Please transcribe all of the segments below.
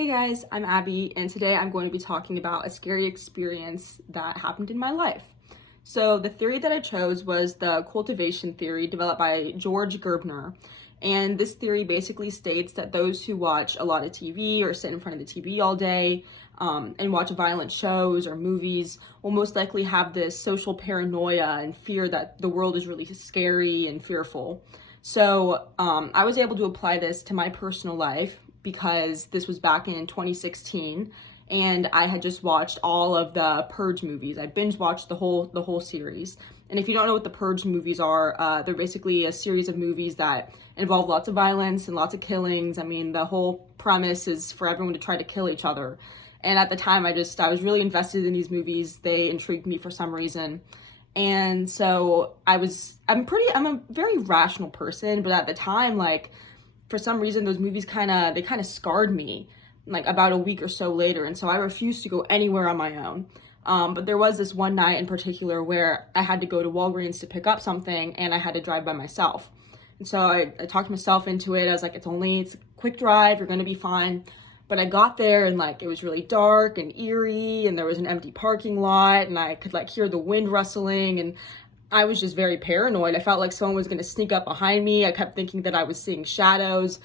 Hey guys, I'm Abby, and today I'm going to be talking about a scary experience that happened in my life. So, the theory that I chose was the cultivation theory developed by George Gerbner. And this theory basically states that those who watch a lot of TV or sit in front of the TV all day and watch violent shows or movies will most likely have this social paranoia and fear that the world is really scary and fearful. So, I was able to apply this to my personal life because this was back in 2016 and I had just watched all of the Purge movies. I binge watched the whole series. And if you don't know what the Purge movies are, they're basically a series of movies that involve lots of violence and lots of killings. I mean, the whole premise is for everyone to try to kill each other. And at the time, I was really invested in these movies. They intrigued me for some reason. And so I'm a very rational person, but at the time, like, for some reason those movies kind of scarred me like about a week or so later, and so I refused to go anywhere on my own. But there was this one night in particular where I had to go to Walgreens to pick up something and I had to drive by myself. And so I talked myself into it. I was like, it's a quick drive, you're gonna be fine. But I got there and like it was really dark and eerie and there was an empty parking lot and I could like hear the wind rustling, and I was just very paranoid. I felt like someone was going to sneak up behind me. I kept thinking that I was seeing shadows.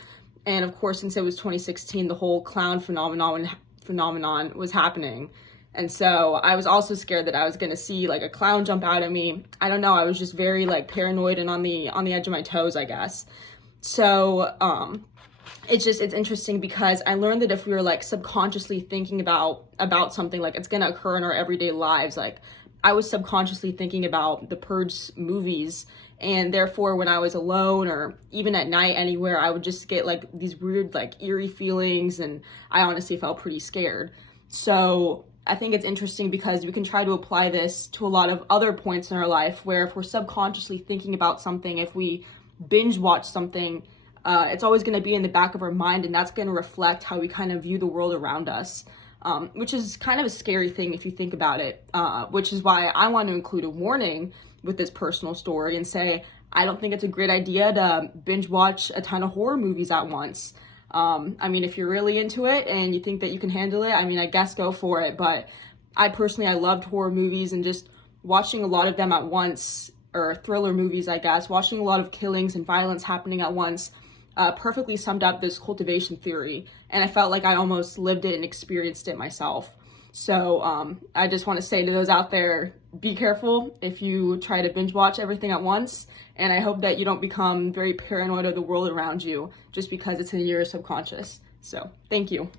And of course, since it was 2016, the whole clown phenomenon was happening. And so I was also scared that I was going to see like a clown jump out at me. I don't know. I was just very like paranoid and on the edge of my toes, I guess. So, it's interesting because I learned that if we were like subconsciously thinking about something, like it's going to occur in our everyday lives, like I was subconsciously thinking about the Purge movies, and therefore when I was alone or even at night anywhere, I would just get like these weird like eerie feelings, and I honestly felt pretty scared. So I think it's interesting because we can try to apply this to a lot of other points in our life where if we're subconsciously thinking about something, if we binge watch something, it's always going to be in the back of our mind, and that's going to reflect how we kind of view the world around us. Which is kind of a scary thing if you think about it, which is why I want to include a warning with this personal story and say, I don't think it's a great idea to binge watch a ton of horror movies at once. I mean, if you're really into it and you think that you can handle it, I mean, I guess go for it. But I loved horror movies, and just watching a lot of them at once, or thriller movies, I guess, watching a lot of killings and violence happening at once, perfectly summed up this cultivation theory, and I felt like I almost lived it and experienced it myself. So I just want to say to those out there, be careful if you try to binge watch everything at once, and I hope that you don't become very paranoid of the world around you just because it's in your subconscious. So thank you.